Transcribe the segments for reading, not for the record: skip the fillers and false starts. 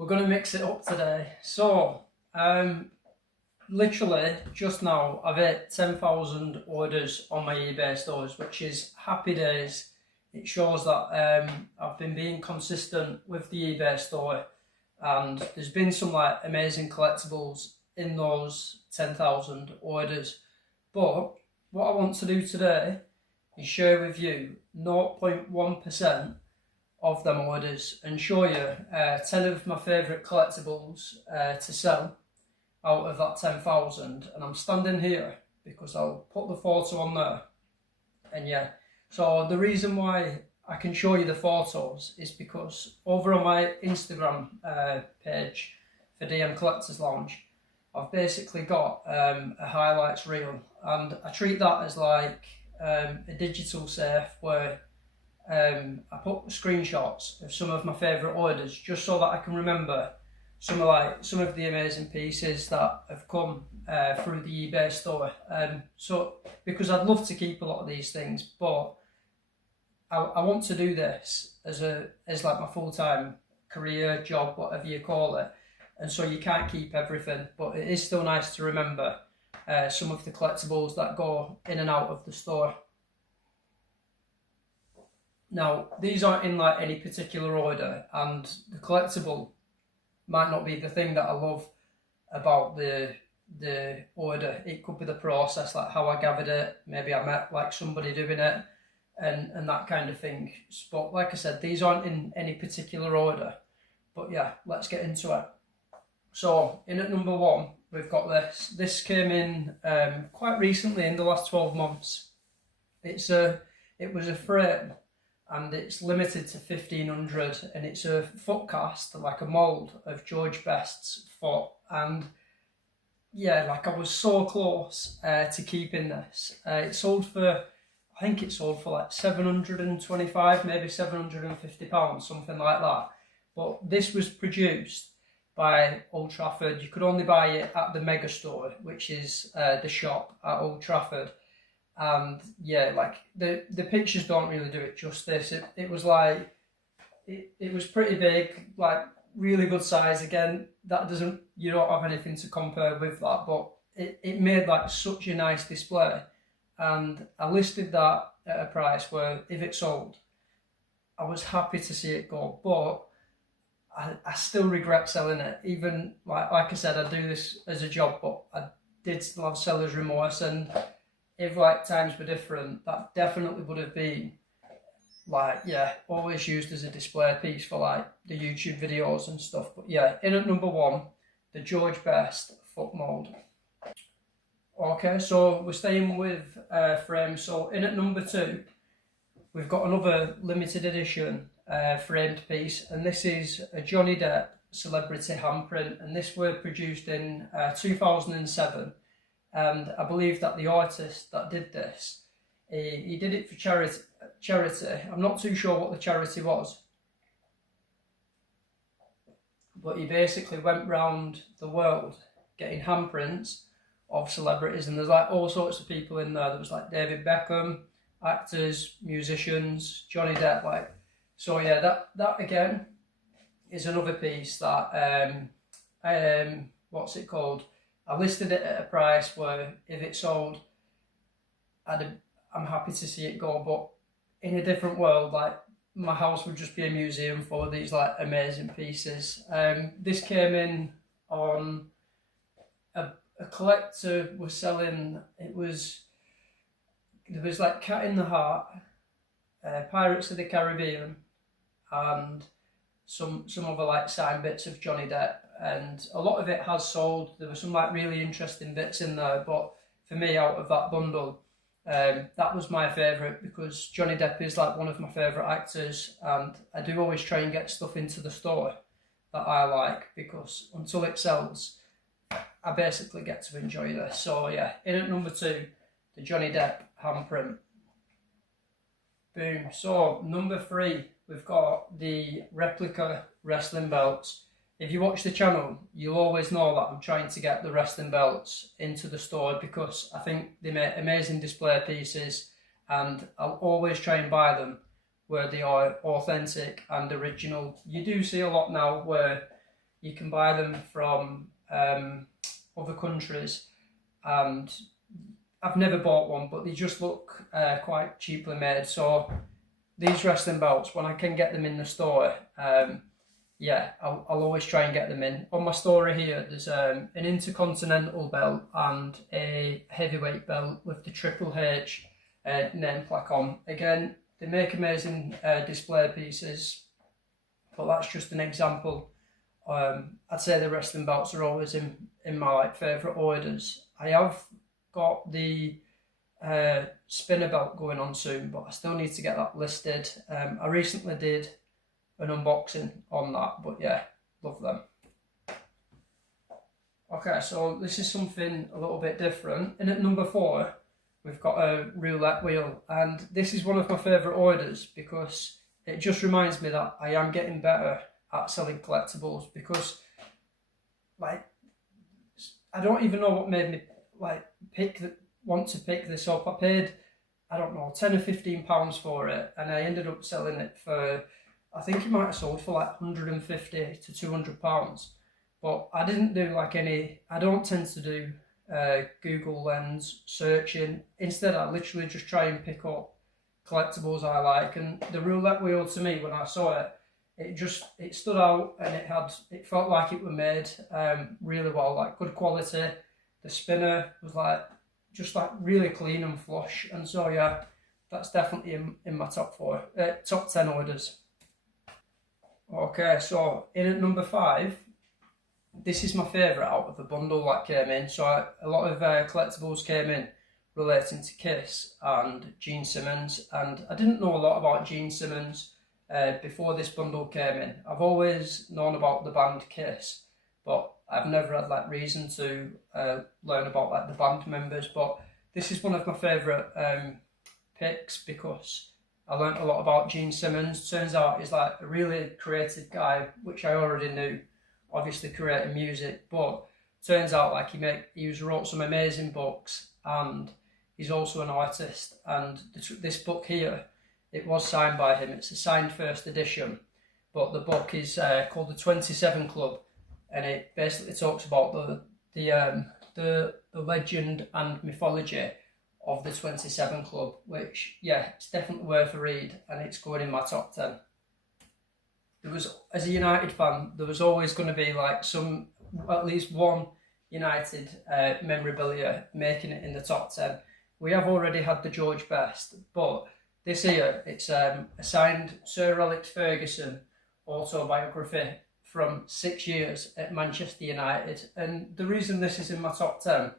We're going to mix it up today. So, literally just now I've hit 10,000 orders on my eBay stores, which is happy days. It shows that I've been being consistent with the eBay store, and there's been some like amazing collectibles in those 10,000 orders. But what I want to do today is share with you 0.1% of them orders and show you 10 of my favourite collectibles to sell out of that 10,000. And I'm standing here because I'll put the photo on there. And yeah, so the reason why I can show you the photos is because over on my Instagram page for DM Collectors Lounge, I've basically got a highlights reel, and I treat that as like a digital safe where I put screenshots of some of my favourite orders just so that I can remember some of the amazing pieces that have come through the eBay store. So because I'd love to keep a lot of these things, but I want to do this as like my full-time career, job, whatever you call it. And so you can't keep everything, but it is still nice to remember some of the collectibles that go in and out of the store. Now, these aren't in like any particular order, and the collectible might not be the thing that I love about the order. It could be the process, like how I gathered it. Maybe I met like somebody doing it, and that kind of thing. But like I said, these aren't in any particular order. But yeah, let's get into it. So in at number one, we've got this. This came in quite recently, in the last 12 months. It was a frame, and it's limited to 1,500, and it's a foot cast, like a mould of George Best's foot. And yeah, like I was so close to keeping this. I think it sold for like 725, maybe £750, something like that. But this was produced by Old Trafford. You could only buy it at the Mega Store, which is the shop at Old Trafford. And yeah, like the pictures don't really do it justice. It was like it was pretty big, like really good size. Again, you don't have anything to compare with that, but it made like such a nice display. And I listed that at a price where if it sold, I was happy to see it go, but I still regret selling it. Even like I said, I do this as a job, but I did still have seller's remorse. And if like times were different, that definitely would have been like, yeah, always used as a display piece for like the YouTube videos and stuff. But yeah, in at number one, the George Best foot mould. Okay, so we're staying with frames. So in at number two, we've got another limited edition framed piece, and this is a Johnny Depp celebrity handprint, and this were produced in 2007. And I believe that the artist that did this, he did it for charity. I'm not too sure what the charity was, but he basically went round the world getting handprints of celebrities, and there's like all sorts of people in there. There was like David Beckham, actors, musicians, Johnny Depp, like. So yeah, that again is another piece that what's it called? I listed it at a price where if it sold, I'm happy to see it go. But in a different world, like my house would just be a museum full of these like amazing pieces. This came in on a collector was selling. There was like Cat in the Hat, Pirates of the Caribbean, and some other like signed bits of Johnny Depp, and a lot of it has sold. There were some like really interesting bits in there, but for me, out of that bundle, that was my favourite, because Johnny Depp is like one of my favourite actors, and I do always try and get stuff into the store that I like, because until it sells, I basically get to enjoy this. So yeah, in at number two, the Johnny Depp handprint. Boom. So number three, we've got the replica wrestling belts. If you watch the channel, you'll always know that I'm trying to get the wrestling belts into the store, because I think they make amazing display pieces, and I'll always try and buy them where they are authentic and original. You do see a lot now where You can buy them from other countries, and I've never bought one, but they just look quite cheaply made. So these wrestling belts, when I can get them in the store, yeah, I'll always try and get them in. On my story here, there's an intercontinental belt and a heavyweight belt with the Triple H name plaque on. Again, they make amazing display pieces, but that's just an example. I'd say the wrestling belts are always in my favourite orders. I have got the spinner belt going on soon, but I still need to get that listed. I recently did an unboxing on that, but yeah, love them. Okay, so this is something a little bit different. In at number 4, we've got a roulette wheel, and this is one of my favourite orders because it just reminds me that I am getting better at selling collectibles, because like I don't even know what made me like want to pick this up. I paid, I don't know, £10 or £15 for it, and I ended up selling it for, I think it might have sold for like £150 to £200. But I didn't do like any, I don't tend to do Google Lens searching. Instead, I literally just try and pick up collectibles I like. And the roulette wheel, to me, when I saw it, it stood out, and it felt like it was made really well, like good quality. The spinner was like just like really clean and flush, and so yeah, that's definitely in my top 10 orders. Okay, so in at number 5, this is my favourite out of the bundle that came in. So a lot of collectibles came in relating to Kiss and Gene Simmons, and I didn't know a lot about Gene Simmons before this bundle came in. I've always known about the band Kiss, but I've never had like reason to learn about like the band members. But this is one of my favourite picks because I learnt a lot about Gene Simmons. Turns out he's like a really creative guy, which I already knew, obviously creating music, but turns out like he wrote some amazing books, and he's also an artist. And this book here, it was signed by him. It's a signed first edition, but the book is called The 27 Club, and it basically talks about the legend and mythology of the 27 Club, which, yeah, it's definitely worth a read, and it's going in my top 10. There was, as a United fan, there was always going to be like at least one United memorabilia making it in the top 10. We have already had the George Best, but this year it's a signed Sir Alex Ferguson autobiography from 6 years at Manchester United. And the reason this is in my top 10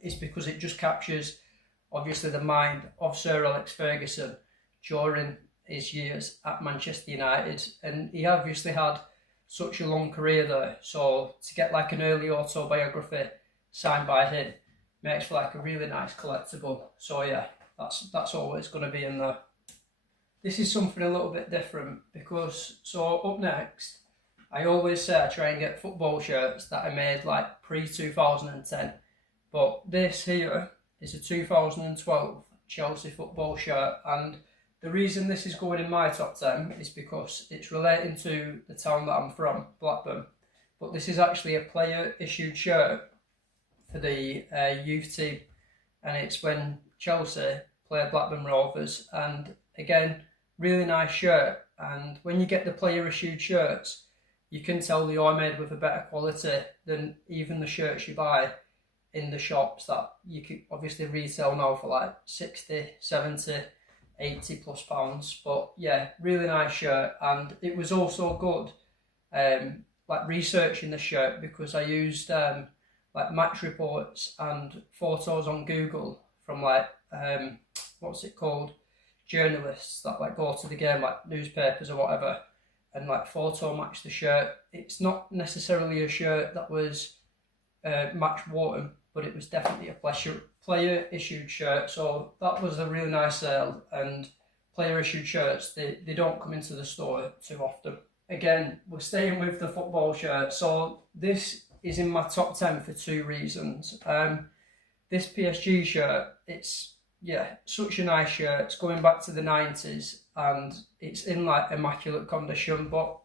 is because it just captures, obviously, the mind of Sir Alex Ferguson during his years at Manchester United. And he obviously had such a long career there, so to get like an early autobiography signed by him makes for like a really nice collectible. So yeah, that's always going to be in there. This is something a little bit different because, so up next, I always say I try and get football shirts that I made like pre-2010, but this here is a 2012 Chelsea football shirt, and the reason this is going in my top 10 is because it's relating to the town that I'm from, Blackburn, but this is actually a player issued shirt for the youth team, and it's when Chelsea play Blackburn Rovers. And again, really nice shirt, and when you get the player issued shirts, you can tell they are made with a better quality than even the shirts you buy in the shops that you could obviously retail now for like 60, 70, 80 plus pounds. But yeah, really nice shirt. And it was also good like researching the shirt, because I used like match reports and photos on Google from like what's it called, journalists that like go to the game, like newspapers or whatever, and like photo match the shirt. It's not necessarily a shirt that was match worn, but it was definitely a player issued shirt. So that was a really nice sale, and player issued shirts, they don't come into the store too often. Again, we're staying with the football shirt, so this is in my top 10 for 2 reasons. This PSG shirt, it's, yeah, such a nice shirt. It's going back to the 90s, and it's in like immaculate condition, but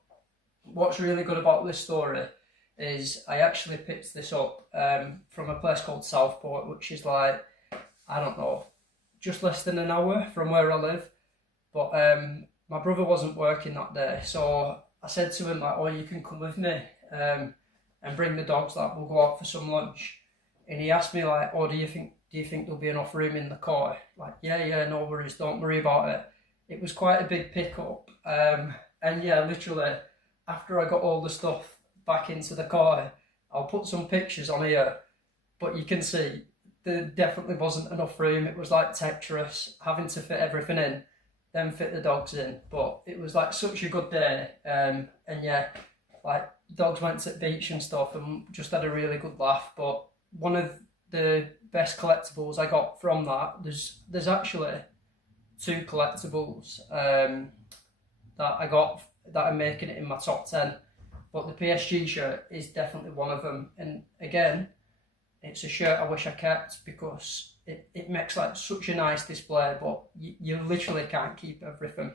what's really good about this story is I actually picked this up from a place called Southport, which is like, I don't know, just less than an hour from where I live. But my brother wasn't working that day, so I said to him, like, oh, you can come with me and bring the dogs, like, we'll go out for some lunch. And he asked me, like, oh, do you think there'll be enough room in the car? Like, yeah, no worries, don't worry about it. It was quite a big pickup. And yeah, literally, after I got all the stuff back into the car, I'll put some pictures on here, but you can see there definitely wasn't enough room. It was like Tetris, having to fit everything in, then fit the dogs in. But it was like such a good day. And yeah, like dogs went to the beach and stuff and just had a really good laugh. But one of the best collectibles I got from that, there's actually 2 collectibles that I got that are making it in my top 10. But the PSG shirt is definitely one of them. And again, it's a shirt I wish I kept because it makes like such a nice display, but you literally can't keep everything.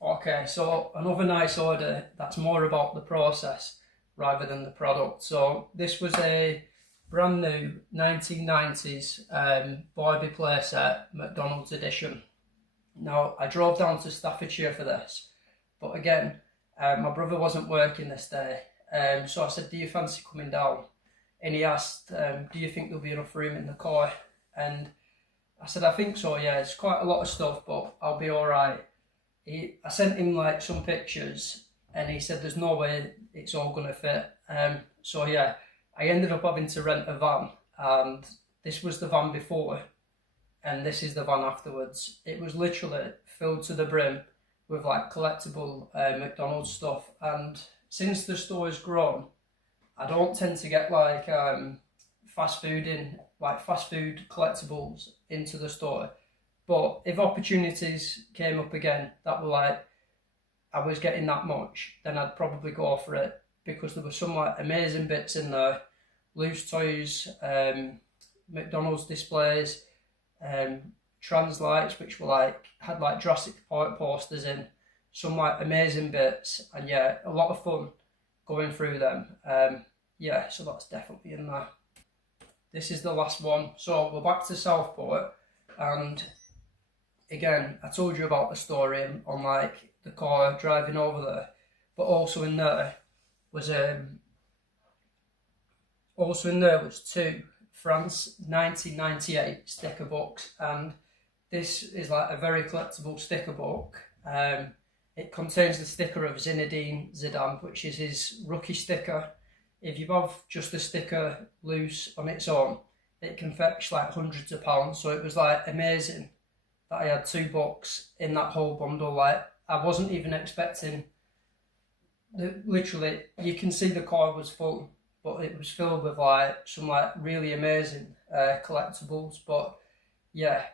Okay, so another nice order that's more about the process rather than the product. So this was a brand new 1990s Barbie playset, McDonald's edition. Now, I drove down to Staffordshire for this, but again, my brother wasn't working this day, so I said, do you fancy coming down? And he asked, do you think there'll be enough room in the car? And I said, I think so, yeah, it's quite a lot of stuff, but I'll be alright. I sent him like some pictures, and he said there's no way it's all going to fit. So yeah, I ended up having to rent a van, and this was the van before, and this is the van afterwards. It was literally filled to the brim with like collectible McDonald's stuff, and since the store has grown, I don't tend to get like fast food collectibles into the store. But if opportunities came up again that were like I was getting that much, then I'd probably go for it, because there were some like amazing bits in there, loose toys, McDonald's displays, trans lights, which were like had like Jurassic Park posters in, some like amazing bits, and yeah, a lot of fun going through them. Yeah, so that's definitely in there. This is the last one. So we're back to Southport, and again, I told you about the story on like the car driving over there, but also in there was 2 France 1998 sticker books, and this is like a very collectible sticker book. It contains the sticker of Zinedine Zidane, which is his rookie sticker. If you have just the sticker loose on its own, it can fetch like hundreds of pounds. So it was like amazing that I had 2 books in that whole bundle. Like I wasn't even expecting. Literally, you can see the car was full, but it was filled with like some like really amazing collectibles. But yeah,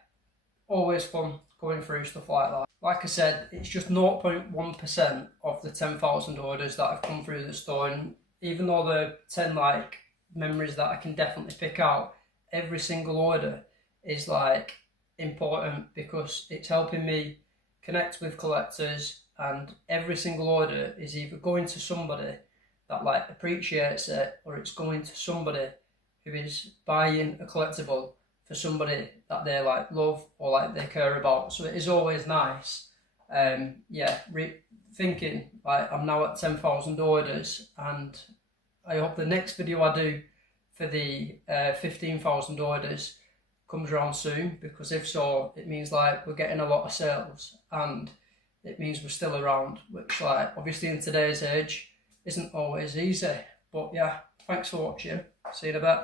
always fun going through stuff like that. Like I said, it's just 0.1% of the 10,000 orders that have come through the store, and even though the 10 like memories that I can definitely pick out, every single order is like important because it's helping me connect with collectors, and every single order is either going to somebody that like appreciates it, or it's going to somebody who is buying a collectible for somebody that they like love or like they care about. So it is always nice. Thinking like I'm now at 10,000 orders, and I hope the next video I do for the 15,000 orders comes around soon, because if so, it means like we're getting a lot of sales, and it means we're still around, which like obviously in today's age isn't always easy. But yeah, thanks for watching. See you in a bit.